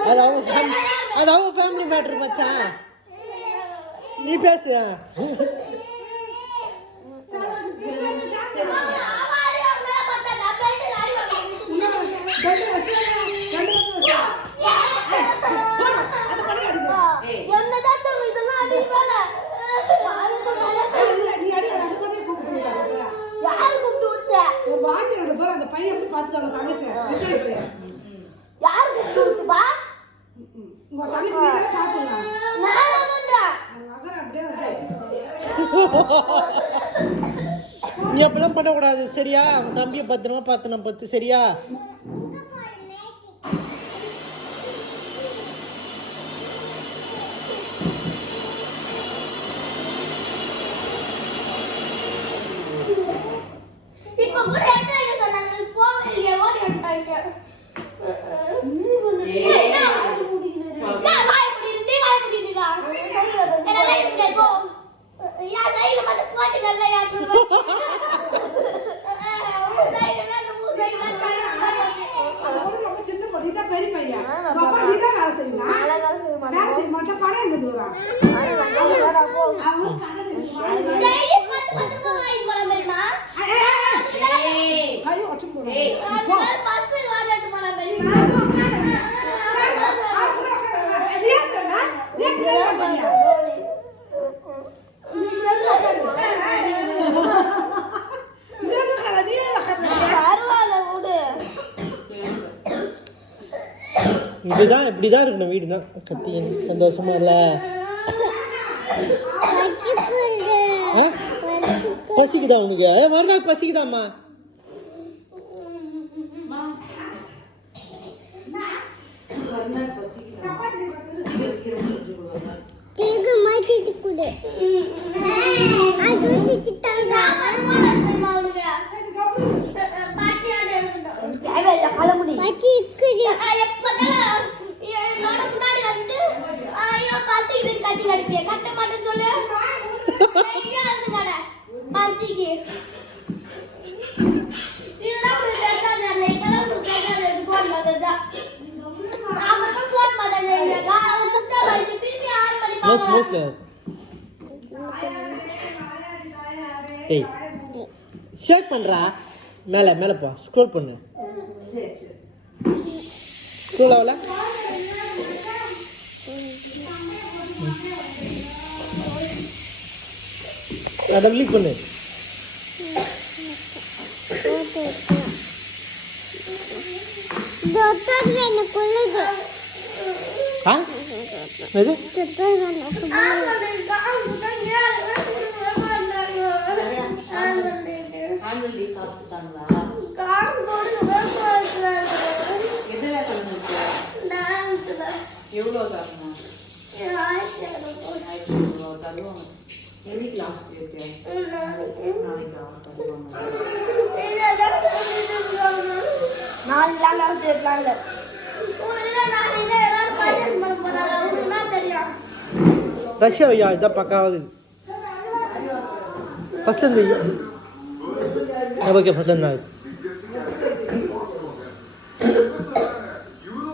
அது அவங்க family matter மச்சான். நீ பேசு. அந்த பையன் எப்படி பாத்துட்டாங்க தங்கச்சி யாருக்கு கூப்பிட்டுப்பா உங்க தங்கச்சி பாத்துக்கலாம் நான் பண்றேன் நகர அப்படியே வந்து நீ அப்படிலாம் பண்ணக்கூடாது சரியா? அவன் தம்பியை பத்திரமா பார்த்து நம்ம பத்து சரியா? சின்ன பொடிதான் பெரிய பையன் பாப்பா நீதான் வேலை செய்யணும் வேலை செய்ய மாட்டேன் படம் எங்க தூரம் இதுதான் இப்படிதான் இருக்கணும் வீடுனா. கத்தி சந்தோஷமா இல்ல? பசிக்குதா உனக்கு? மறுநாள் பசிக்குதாம்மா? ஏய் ஷேக் பண்றா. மேல மேல போ, ஸ்க்ரோல் பண்ணு. ஸ்க்ரோல் ஆவல. அத கிளிக் பண்ணு. டாக்டர் வேணும் கொல்லுது. ஆ எது? டாக்டர் வேணும் கொல்லுது. ஆன்வலி காசு தாங்களா? காசு கொடுங்க போறாங்க. எதுல பண்ணுங்க? டான்ஸ்ல. எவ்வளவு தரணும்? 1000 தருவாங்க. எவ்வளவு கிளாஸ் போயிட்டு? நாளைக்கு தருவாங்க. நாளைக்கு தேடலாம்ல. ரஷ்யா ஐயா இதான் பக்காவது. ஃபர்ஸ்ட் இருந்து ஓகே ஃபர்ஸ்ட் இருந்து